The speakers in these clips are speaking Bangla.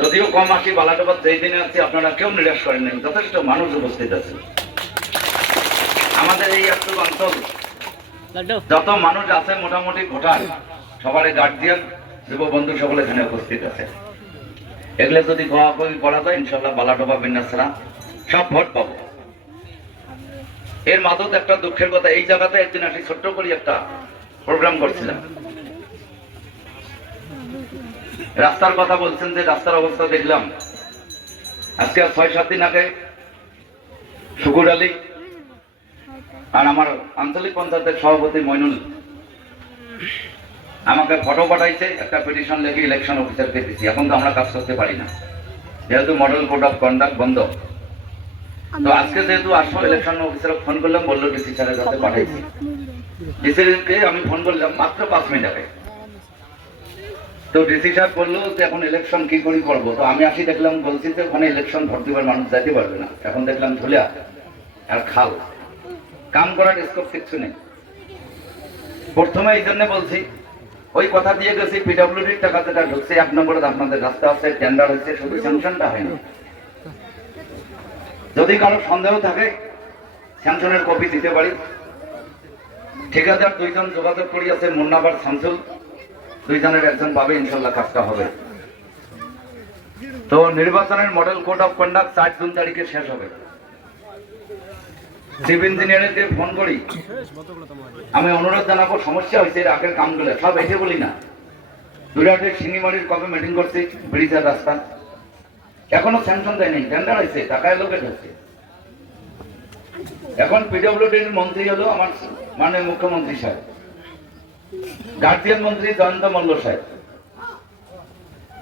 যদিও কম আসি বালাটাবাদ যেই দিনে আছি আপনারা কেউ নিরাশ করেন নাই। যথেষ্ট মানুষ উপস্থিত আছে। আমাদের এই একটু অঞ্চল যত মানুষ আছে মোটামুটি ভোটার সবার গার্জিয়ান যুব বন্ধু সকলে এখানে উপস্থিত আছে। এগুলো যদি করি করা যায় ইনশাল্লাহ বালাটোপা বিন্যাসরা সব ভোট পাবো। এর মাঝত একটা দুঃখের কথা এই জায়গাতে একদিন আসি ছোট্ট করে একটা প্রোগ্রাম করছিলাম। রাস্তার কথা বলছেন যে রাস্তার অবস্থা দেখলাম। আজকে ছয়, সাত দিন আগে শুকুর আলী আর আমার আঞ্চলিক পঞ্চায়েতের সভাপতি মইনুল আমাকে ফটো পাঠাইছে, একটা পিটিশন লিখে ইলেকশন অফিসারকে দিচ্ছি এখন তো আমরা কাজ করতে পারি না। যেহেতু মডেল কোড অফ কন্ডাক্ট বন্ধ। তো আজকে যেহেতু আসব ইলেকশন অফিসার ফোন করলাম, বলল ডিসি স্যারের কাছে পাঠাইছি। ডিসিকে আমি ফোন করলাম মাত্র পাঁচ মিনিট আগে। তো ডিসি সাহেব বলল যে এখন ইলেকশন কি করে করব? তো আমি আসি দেখলাম, বলছি যে ওখানে ইলেকশন ভোট দিবার মানুষ যাইতে পারবে না। এখন দেখলাম ধুলিয়া আর খাল। কাম করার স্কোপ কিচ্ছু নেই। প্রথমে এই জন্য বলছি, ওই কথা দিয়ে গেছি পিডব্লিউডির টাকা যেটা ঢুকছে, এক নম্বরে আপনাদের রাস্তা আছে টেন্ডার হয়েছে, শুধু স্যাংশনটা হয়নি যদি কারও সন্দেহ থাকে, স্যাংশনের কপি দিতে পারি। ঠিকাদার দুইজন যোগাযোগ করিয়াছে মুন্নাবার শামসুল। দুইজনের একজন পাবে, ইনশাল্লাহ কাজটা হবে। তো নির্বাচনের মডেল কোড অফ কন্ডাক্ট চার জুন তারিখে শেষ হবে। চিফ ইঞ্জিনিয়ারকে ফোন করি, আমি অনুরোধ জানাব, সমস্যা হয়েছে, এর আগের কামগুলো, সব এসে বলি না। দুরাটে শিঙিমারির কবে মিটিং করছি, ব্রিজের রাস্তা। এখনও স্যাংশন দেয়নি টেন্ডার হয়েছে, টাকা এলোকেট হয়েছে এখন পিডব্লিউডির মন্ত্রী হলো আমার মানে মুখ্যমন্ত্রী সাহেব। গার্জিয়ান মন্ত্রী জয়ন্ত মল্ল সাহেব।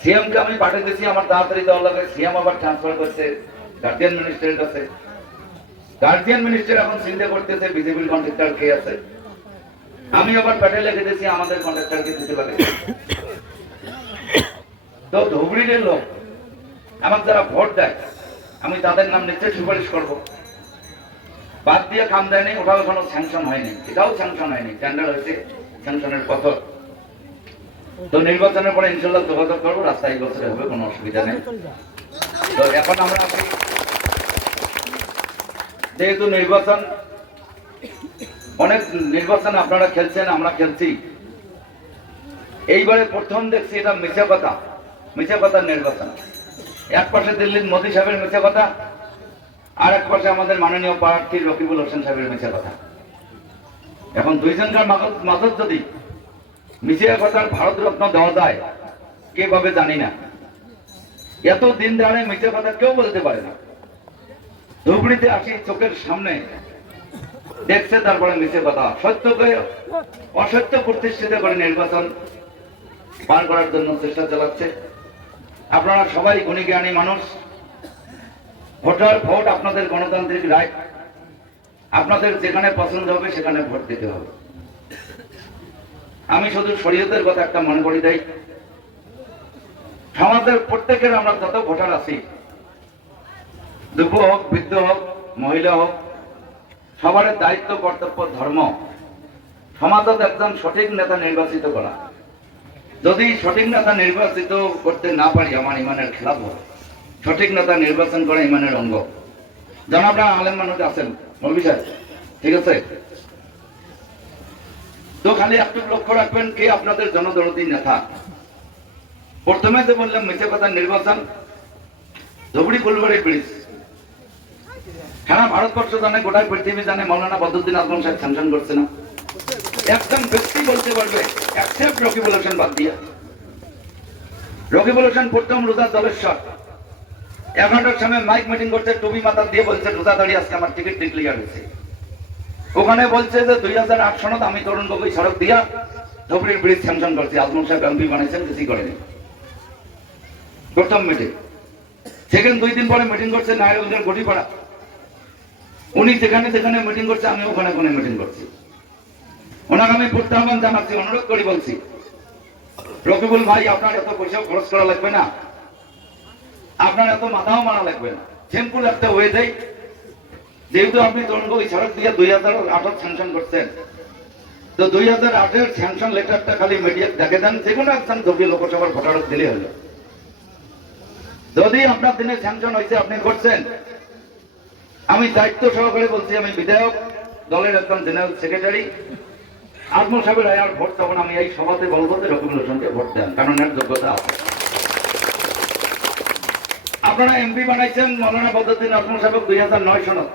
সিএম কে আমি পাঠিয়ে দিয়েছি, আমার তাড়াতাড়ি দেওয়া লাগে সিএম আবার ট্রান্সফার করছে, গার্জিয়ান মিনিস্টারের কাছে গার্জিয়ান মিনিস্টার এখন চিন্তা করতেছে, বিজেপির কন্ট্রাক্টর কে আছে। আমি আবার প্যাটে লিখে দিয়েছি, আমাদের কন্ট্রাক্টরকে দিতে পারে। তো ধুবড়ির লোক আমার যারা ভোট দেয়, আমি তাদের নাম নিশ্চয় সুপারিশ করব। বাদ দিয়ে কাম দেয়নি, ওটাও এখনও স্যাংশন হয়নি। এটাও স্যাংশন হয়নি টেন্ডার হয়েছে। স্যাংশনের পথ। তো নির্বাচনের পরে ইনশাল্লাহ যোগাযোগ করব, রাস্তায় এই বছরে হবে, কোনো অসুবিধা নেই। তো এখন আমরা যেহেতু নির্বাচন, অনেক নির্বাচন আপনারা খেলছেন, আমরা খেলছি। এইবারে প্রথম দেখছি এটা মিথ্যা কথা মিথ্যা কথার নির্বাচন। এক পাশে দিল্লির মোদী সাহেবের মিথ্যা কথা, আর এক পাশে আমাদের মাননীয় প্রার্থী রকিবুল হোসেন সাহেবের মিথ্যা কথা। এখন দুইজনকার মাঝ- মাঝত যদি মিথ্যা কথার ভারত রত্ন দেওয়া যায়, কে পাবে জানি না। এত দিন দাঁড়িয়ে মিথ্যা কথা কেউ বলতে পারে না। ধুবড়িতে আসি, চোখের সামনে দেখছে, তারপরে মিছে কথা। সত্যকে অসত্য প্রতিষ্ঠিত করে নির্বাচন পার করার জন্য চেষ্টা চালাচ্ছে। আপনারা সবাই গুণী জ্ঞানী মানুষ। ভোটার ভোট আপনাদের গণতান্ত্রিক রাইট আপনাদের যেখানে পছন্দ হবে, সেখানে ভোট দিতে হবে। আমি শুধু শরীয়তের কথা একটা মনে করি দেই সমাজের প্রত্যেকের আমরা যত ভোটার আছি দুঃখ হোক বৃদ্ধ হোক, মহিলা হোক, সবার দায়িত্ব, কর্তব্য, ধর্ম, সমাজত একজন সঠিক নেতা নির্বাচিত করা। যদি সঠিক নেতা নির্বাচিত করতে না পারি, আমার ইমানের খেলাফ সঠিক নেতা নির্বাচন করা ইমানের অঙ্গ। আপনারা আলেম মানুষ আছেন। ঠিক আছে? তো খালি একটু লক্ষ্য রাখবেন আপনাদের জনদরদী নেতা। প্রথমে যে বললাম, মিথ্যে কথা নির্বাচন, ধুবড়ি ফুলবাড়ি ব্রিজ। ভারতবর্ষ জানে, গোটা পৃথিবী জানে, মৌলানা বদরুদ্দিন আজমন সাহেব স্যাংশন করছে না। একজন ব্যক্তি বলতে পারবে অ্যাকসেপ্ট রকিবুল হোসেন বাদ দিয়া। রকিবুল হোসেন প্রথম রোজা দলেশ্বর এগারোটার সময় মাইক মিটিং করছে টুবি মাথা দিয়ে বলছে, রোজা দাঁড়িয়ে আজকে আমার টিকিট ডিক্লিয়ার হয়েছে ওখানে বলছে যে, দুই হাজার আট সনত আমি তরুণ গগৈ সড়ক দিয়া ধুবড়ির ব্রিজ স্যাংশন করছি। আজমন সাহেব এমপি বানাইছেন কিছু করেনি প্রথম মিটিং। সেকেন্ড দুই দিন পরে মিটিং করছে নারায়ণগঞ্জের গটিপাড়া। উনি যেখানে যেখানে মিটিং করছে, আমি ওখানে ওখানে মিটিং করছি। ওনাকে আমি প্রত্যাহ্বান জানাচ্ছি, অনুরোধ করি বলছি, রকিবুল ভাই, আপনার এত পয়সা খরচ করা লাগবে না। আপনার এত মাথাও মারা লাগবে না। সিম্পল ওয়ে দেয় যেহেতু আপনি তরুণ ওই সড়ক দিয়ে দুই হাজার আঠারো স্যাংশন করছেন। তো দুই হাজার আটের স্যাংশন লেটারটা খালি মিডিয়া দেখে দেন যে কোনো একজন যোগ্য লোকসভার ভোটারক দিলে হলো। যদি আপনার দিনে স্যাংশন হয়েছে, আপনি করছেন। আমি দায়িত্ব সহকারে বলছি, আমি বিধায়ক, দলের একজন জেনারেল সেক্রেটারি আজমল আয়ার ভোট তখন আমি এই সভাতে বলব যে রকিবুল হোসেনকে ভোট দেন, কারণ এর যোগ্যতা আছে। আপনারা এমপি বানাইছেন মৌলানা বদরুদ্দিন আজমল সাহেব দুই হাজার নয় সনত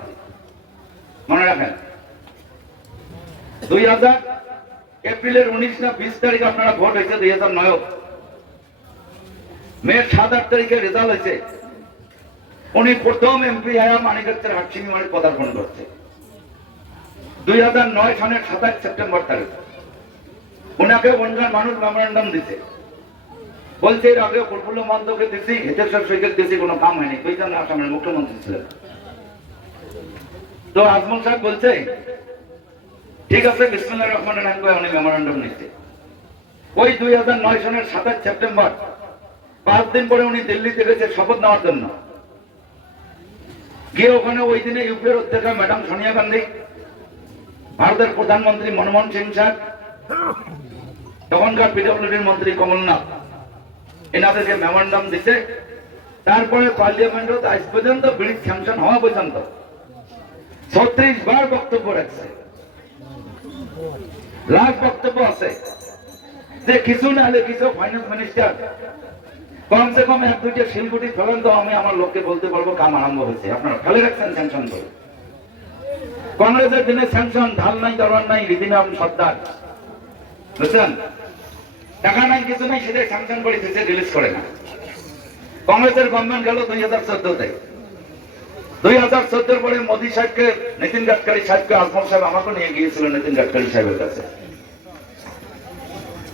মনে রাখেন। দুই হাজার এপ্রিলের উনিশ না বিশ তারিখ আপনারা ভোট হয়েছে দুই হাজার নয়। মে সাত আট তারিখে রেজাল্ট হয়েছে। উনি প্রথম এমপি আয়া মানিকাচ্ছের হাটসিমি মানে পদার্পণ করছে। দুই হাজার নয় সনের সাতাশ সেপ্টেম্বর তারিখ। উনাকে অন্যান্য মানুষ মেমোরেন্ডাম দিছে। বলছে এর আগে প্রফুল্ল মন্দকে দিছি হিতেশ্বর সৈকত দিছি কোনো কাম হয়নি দুই জন আসামের মুখ্যমন্ত্রী ছিলেন। তো আজমল সাহেব বলছে, ঠিক আছে বিসমুল্লাহ রহমান রহিম উনি মেমোরেন্ডাম নিচ্ছে ওই দুই হাজার নয় সনের সাতাশ সেপ্টেম্বর, পাঁচ দিন পরে উনি দিল্লিতে গেছে শপথ নেওয়ার জন্য। গিয়ে ওখানে ওই দিনে ইউপির অধ্যক্ষ ম্যাডাম সোনিয়া গান্ধী, ভারতের প্রধানমন্ত্রী মনমোহন সিং স্যার, তখনকার পিডব্লিউডির মন্ত্রী কমলনাথ এনাদেরকে মেমোরান্ডাম দিতে তারপরে পার্লিয়ামেন্টত আজ পর্যন্ত ব্রিজ স্যাংশন হওয়া পর্যন্ত ছত্রিশ বার বক্তব্য রাখছে। লাখ বক্তব্য আছে। যে কিছু না হলে কিছু ফাইন্যান্স মিনিস্টার কমসে কম এক, দুইটা শিলগুটি ফেলেন তো আমি আমার লোককে বলতে পারব কাম আরম্ভ হয়েছে। আপনারা ফেলে রাখছেন স্যাংশন করে কংগ্রেসের দিনে স্যাংশন ঢাল নাই দরবার নাই, রীতিনাম সর্দার। বুঝছেন? টাকা নাই, কিছু নাই, সেটাই স্যাংশন করে দিচ্ছে রিলিজ করে না। কংগ্রেসের গভর্নমেন্ট গেল দুই হাজার চোদ্দতে। দুই হাজার চোদ্দোর পরে মোদী সাহেবকে, নীতিন গাডকারি সাহেবকে, আজমল সাহেব আমাকে নিয়ে গিয়েছিল নীতিন গাডকারি সাহেবের কাছে।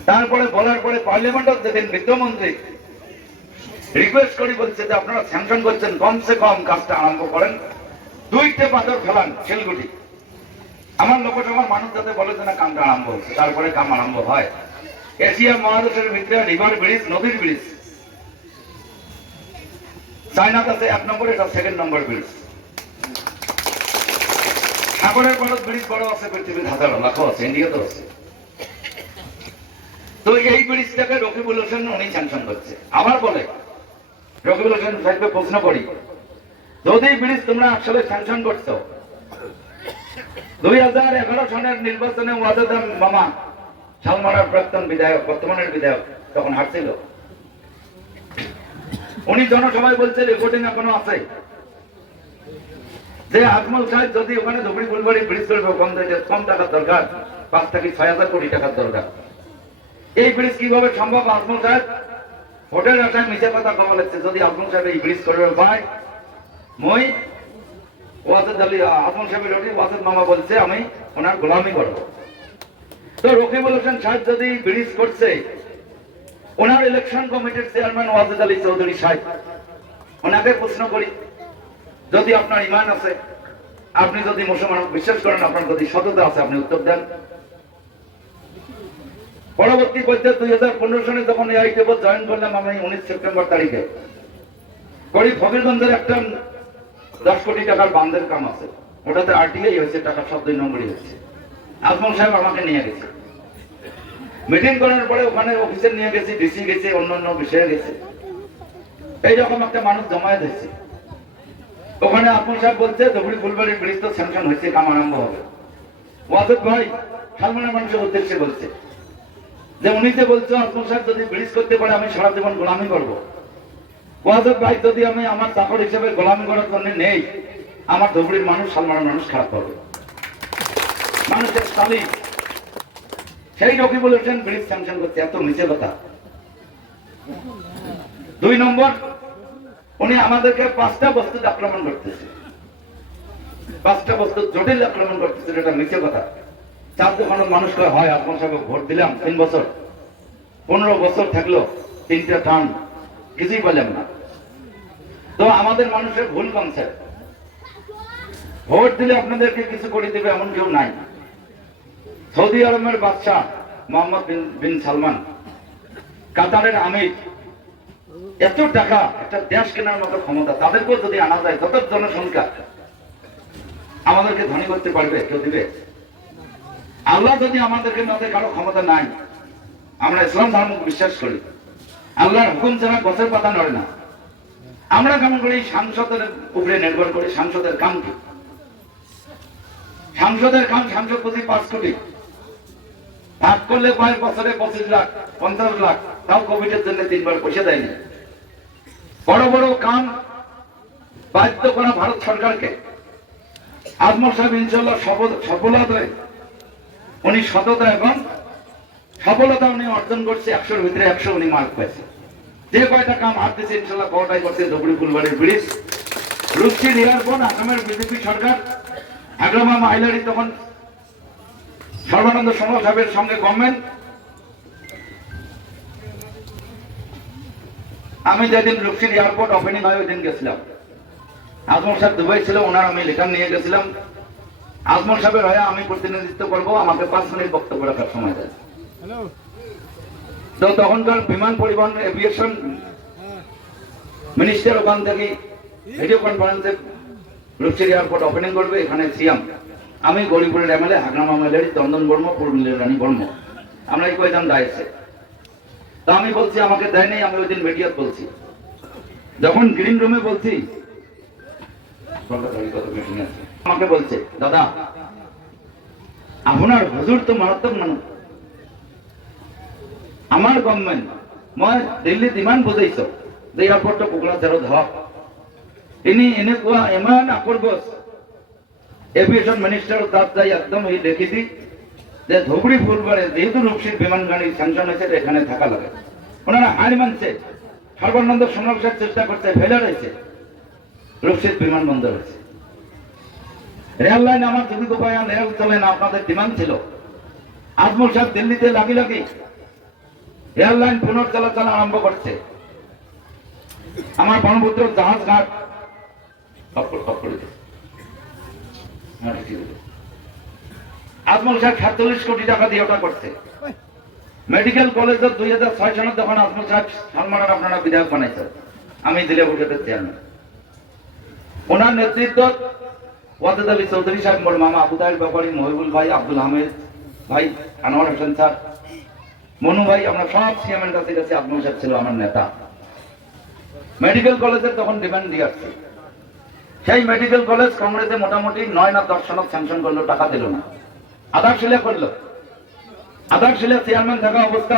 তারপরে বলার পরে পার্লামেন্টত যেদিন বিত্তমন্ত্রী রিকোয়েস্ট করি বলছে যে আপনারা স্যাংশন করছেন, কমসে কম কাজটা আরম্ভ করেন। দুইটা পাথর ফেলান, শিলগুটি। আমার লোকসভার মানুষ যাতে বলে যে না, কামটা আরম্ভ হচ্ছে, তারপরে কাম আরম্ভ হয়। এশিয়া মহাদেশের ভিতরে রিভার ব্রিজ, নদীর ব্রিজ। চায়নাতে আছে এক নম্বর, এটা সেকেন্ড নম্বর ব্রিজ। সাগরের বড় ব্রিজ বড় আছে পৃথিবীর হাজার লাখো আছে ইন্ডিয়াতে আছে। তো এই ব্রিজটাকে রকিবুল হোসেন উনি স্যাংশন করছে আবার বলে রকিবুল হোসেন সাহেবকে প্রশ্ন করি, যদি ব্রিজ তোমরা আসলে স্যাংশন করছ, দুই হাজার এগারো সনের নির্বাচনে ওয়াজেদাম মামা সালমানার প্রাক্তন বিধায়ক, বর্তমানের বিধায়ক তখন হারছিল। উনি জনসভায় বলছে রেকর্ডিং এখনও আছে। যে আজমল সাহেব যদি ওখানে ধুবড়ি, ফুলবাড়ি, ব্রিজ করবে কম থেকে কম টাকার দরকার, পাঁচ থেকে ছয় হাজার কোটি টাকার দরকার। এই ব্রিজ কীভাবে সম্ভব? আজমল সাহেব ভোটের আশায় মিশে কথা কমা লাগছে। যদি আজমল সাহেব এই ব্রিজ করবে পায়, মই ওয়াজেদ আলী আজমল সাহেবের ওয়াজেদ মামা বলছে, আমি ওনার গোলামি করব। তো রকিবুল হোসেন সাহেব যদি ব্রিজ করছে, ওনার ইলেকশন কমিটির চেয়ারম্যান ওয়াজেদ আলী চৌধুরী সাহেব, ওনাকে প্রশ্ন করি, যদি আপনার ইমান আছে, আপনি যদি মুসলমান বিশ্বাস করেন আপনার যদি সততা আছে, আপনি উত্তর দেন। পরবর্তী পর্যায়ে দুই হাজার পনেরো সনে যখন এই আইটেবল জয়েন করলাম আমি উনিশ সেপ্টেম্বর তারিখে করি ফকিরগঞ্জের একটা দশ কোটি টাকার বান্ধের কাম আছে, ওটাতে আরটিআই হয়েছে টাকা সব দুই নম্বরই হচ্ছে আজমল সাহেব আমাকে নিয়ে গেছে। মিটিং করার পরে ওখানে অফিসে নিয়ে গেছি ডিসি গেছে অন্য অন্য বিষয়ে গেছে। এইরকম একটা মানুষ জমায়েত হয়েছে। ওখানে আপন সাহেব বলছে, ধুবড়ি ফুলবাড়ি ব্রিজ তো স্যাংশন হয়েছে, কাম আরম্ভ হবে। ওয়াজেদ ভাই, সালমানের মানুষের উদ্দেশ্যে বলছে। যে উনি যে বলছো আজমল সাহেব যদি ব্রিজ করতে পারে, আমি সারা জীবন গোলামি করব। ওয়াজেদ ভাই, যদি আমি আমার চাকর হিসেবে গোলামি করার জন্য নেই, আমার ধুবড়ির মানুষ, সালমানের মানুষ খারাপ করবে। মানুষের তালিম সেই রকি বলেছেন ব্রিজ স্যাংশন করতে। এত নিচে কথা। দুই নম্বর, উনি আমাদেরকে পাঁচটা বস্তুতে আক্রমণ করতেছে। পাঁচটা বস্তু জটিল আক্রমণ করতেছে, এটা নিচে কথা। চার যখন মানুষকে হয় আপনার সাহেব ভোট দিলাম, তিন বছর। পনেরো বছর থাকল, তিনটা টার্ম কিছুই পেলাম না। তো আমাদের মানুষের ভুল কনসেপ্ট ভোট দিলে আপনাদেরকে কিছু করে দেবে, এমন কেউ নাই। সৌদি আরবের বাদশাহ মোহাম্মদ বিন বিন সালমান, কাতারের আমির। এত টাকা একটা দেশ কেনার মতো ক্ষমতা তাদেরকেও যদি আনা যায় তত জনসংখ্যা আমাদেরকে ধনী করতে পারবে, কেউ দিবে? আল্লাহ যদি আমাদেরকে মধ্যে কারও ক্ষমতা নাই। আমরা ইসলাম ধর্ম বিশ্বাস করি। আল্লাহর হুকুম ছাড়া গছের পাতা নড়ে না। আমরা কেমন করি? সাংসদের উপরে নির্ভর করি, সাংসদের কাম কি সাংসদের কাম সাংসদ প্রতি পাঁচ কোটি। ভাগ করলে কয়েক বছরে পঁচিশ লাখ, পঞ্চাশ লাখ, তাও কোভিডের জন্য তিনবার পয়সা দেয়নি। বড় বড় কাম বাধ্য করা ভারত সরকারকে। আজমল সাহেব ইনশাল্লাহ সফল- সফলতায় উনি সততা এবং সফলতা উনি অর্জন করছে, একশোর ভিতরে একশো উনি মার্ক পেয়েছে। যে কয়টা কাম হাত ইনশাল্লাহ কটাই করছে, ধুবড়ি, ফুলবাড়ির ব্রিজ। রূপসির এয়ারপোর্ট আসামের বিজেপি সরকার আগ্রামা মাইলারি তখন সর্বানন্দ সোনোয়াল সাহেবের সঙ্গে গভর্নমেন্ট। আমি যেদিন রূপসির এয়ারপোর্ট ওপেনিং হয় ওই দিন গেছিলাম। আজমল সাহেব দুবাই ছিল ওনার আমি লেখান নিয়ে গেছিলাম। আজমল সাহেবের হয়ে আমি প্রতিনিধিত্ব করব আমাকে পাঁচ মিনিট বক্তব্য রাখার সময় দেয় তো তখনকার বিমান পরিবহন এভিয়েশন মিনিস্টার ওখান থেকে ভিডিও কনফারেন্সে রূপসির এয়ারপোর্ট ওপেনিং করবে এখানে সিএম। আমি গরিপুরের এমএলএ হাগরাম এমএলএ চন্দন বর্ম পূর্ণিলের রানী বর্ম। আমরা এই কয়জন দায়ছে তা আমি বলছি, আমাকে দেয়নি আমি ওই দিন মিডিয়াত বলছি। যখন গ্রিন রুমে বলছি আমাকে বলছে, দাদা, আপনার হুজুর তো মারাত্মক মানুষ। আমার গভর্নমেন্ট মই দিল্লীত ইমান বুজাইছ যে এয়াৰপৰ্টটো কোকৰাঝাৰত হওক তিনি এনেকুৱা ইমান আকৰ্বস এভিয়েশন মিনিষ্টাৰ তাত যাই একদম এই দেখি দি যে ধুবড়ি ফুলবারে যেহেতু রূপসীর বিমান গাড়ি স্যাংশন হয়েছে এখানে থাকা লাগে। ওনারা হার মানছে। সর্বানন্দ সাহেব চেষ্টা করছে ফেলার হয়েছে। রূপসীর বিমানবন্দর হয়েছে। রেল লাইন আমার যদি উপায়ান রেল চলে না, আপনাদের ডিমান্ড ছিল। আজমল সাহেব দিল্লিতে লাগি লাগি রেল লাইন পুনর্চলাচল আরম্ভ করছে। আমার ব্রহ্মপুত্র জাহাজ ঘাট আজমল সাহেব সাতচল্লিশ কোটি টাকা দিয়ে ওটা করছে। মেডিকেল কলেজের দুই হাজার ছয় সনের যখন আজমল সাহেব সালমানের আপনারা বিধায়ক বানাইছেন। আমি দিলে পরিষদের চেয়ারম্যান ওনার নেতৃত্ব ওয়াজেদ আলী চৌধুরী সাহেব, মোর মামা আবু তাহের ব্যাপারী, মহিবুল ভাই, আব্দুল আহমেদ ভাই, আনোয়ার হোসেন স্যার, মনু ভাই, আমরা সব সিএমের কাছে কাছে আজমল সাহেব ছিল আমার নেতা। মেডিকেল কলেজের তখন ডিমান্ড দিয়ে আসছে। সেই মেডিকেল কলেজ কংগ্রেসে মোটামুটি নয় না দশ সনদ স্যাংশন করল, টাকা দিল না। আধারশিলা করল। আধারশিলা চেয়ারম্যান থাকা অবস্থা।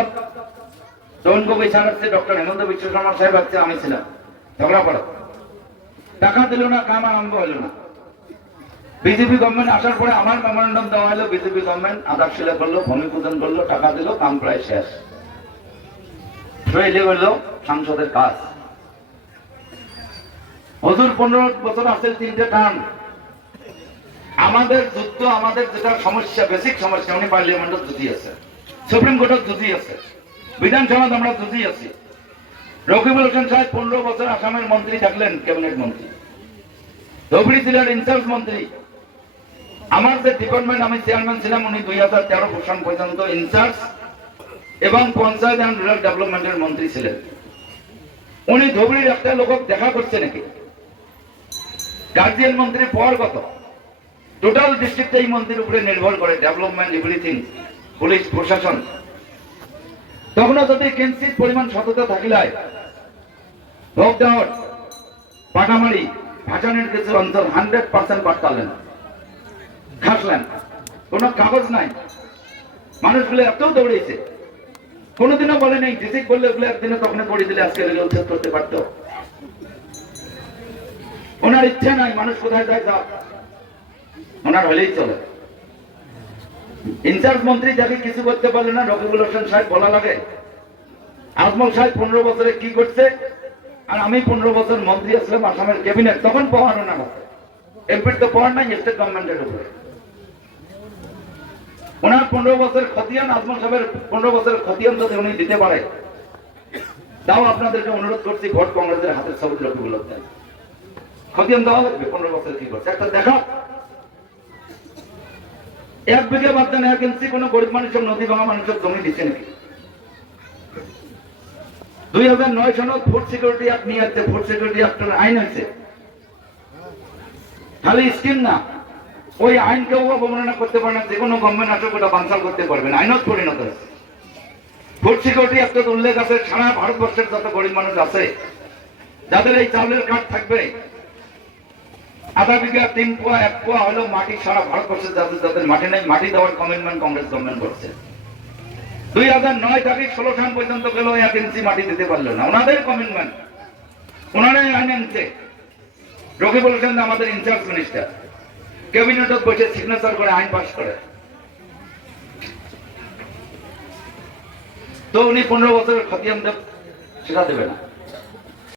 তরুণ কবি স্যার আসছে ডক্টর হেমন্ত বিশ্ব শর্মা সাহেব আসছে আমি ছিলাম। ঝগড়া পড়া টাকা দিল না, কাম আরম্ভ হলো না। বিজেপি গভর্নমেন্ট আসার পরে আমার মেমোরেন্ডাম দেওয়া হলো বিজেপি গভর্নমেন্ট আধারশিলা করল, ভূমি পূজন করল, টাকা দিল, কাম প্রায় শেষ। শৈলী হলো সাংসদের কাজ। হজুর, পনেরো বছর আছে তিনটে টার্ম আমাদের যুদ্ধ, আমাদের যেটা সমস্যা বেসিক সমস্যা উনি পার্লিয়ামেন্টত যুদ্ধি আছে, সুপ্রিম কোর্টত যুদ্ধি আছে, বিধানসভাত আমরা যুদ্ধি আছি। রকিবুল হোসেন সাহেব পনেরো বছর আসামের মন্ত্রী থাকলেন, ক্যাবিনেট মন্ত্রী। ধুবড়ি জেলার ইনচার্জ মন্ত্রী। আমার যে ডিপার্টমেন্ট আমি চেয়ারম্যান ছিলাম, উনি দুই হাজার তেরো সন পর্যন্ত ইনচার্জ এবং পঞ্চায়েত অ্যান্ড রুরাল ডেভেলপমেন্টের মন্ত্রী ছিলেন। উনি ধুবড়ির একটা লোক দেখা করছে নাকি? গার্জিয়ান মন্ত্রীর পর কত? টোটাল ডিস্ট্রিক্ট এই মন্ত্রীর উপরে নির্ভর করে ডেভেলপমেন্ট এভরিথিং পুলিশ প্রশাসন। তখনও যদি কিঞ্চিত পরিমাণ সততা থাকিলে ভোগ পাটামারি, ভাসানের কিছু অঞ্চল হান্ড্রেড পার্সেন্ট পাঠালেন খাসলেন। কোনো কাগজ নাই। মানুষগুলো এত দৌড়েছে কোনোদিনও বলে নেই ডিসিক বললে একদিনে তখন পড়ে দিলে আজকে করতে পারতো। ওনার ইচ্ছা নাই, মানুষ কোথায় যায় যা ওনার হলেই চলে। ইনচার্জ মন্ত্রী যাকে কিছু করতে পারলে না রকিবুল হোসেন সাহেব বলা লাগে। আজমল সাহেব পনেরো বছরে কি করছে? আর আমি পনেরো বছর মন্ত্রী আসলাম, আসামের ক্যাবিনেট, তখন পাওয়ার হাতে এমপির তো পাওয়ার নাই, স্টেট গভর্নমেন্টের উপরে। ওনার পনেরো বছর খতিয়ান, আজমল সাহেবের পনেরো বছরের খতিয়ান যদি উনি দিতে পারে, তাও আপনাদেরকে অনুরোধ করছি, ভোট কংগ্রেসের হাতের সবুজ রকিবুল দেন খতিয়ান দেওয়া অবমাননা করতে পারে না, যে কোনো গভর্নমেন্ট আসুক করতে পারবে না, আইনত পরিণত ফুড সিকিউরিটি অ্যাক্টের উল্লেখ আছে, সারা ভারতবর্ষের যত গরিব মানুষ আছে, যাদের এই চাউলের কার্ড থাকবে আধা বিঘা, তিন পোয়া এক পোয়া হলেও মাটি সারা ভারতবর্ষে যাদের যাদের মাটি নেই, মাটি দেওয়ার কমিটমেন্ট কংগ্রেস গভর্নমেন্ট করছে। দুই হাজার নয় থেকে ষোলো সাল পর্যন্ত গেল, এক ইঞ্চি মাটি দিতে পারল না। ওনাদের কমিটমেন্ট ওনারাই আইন রকিবুল হোসেন আমাদের ইনচার্জ মিনিস্টার ক্যাবিনেটত বসে সিগনেচার করে আইন পাস করে। তো উনি পনেরো বছরের খতিয়ান দেব, সেটা দেবে না।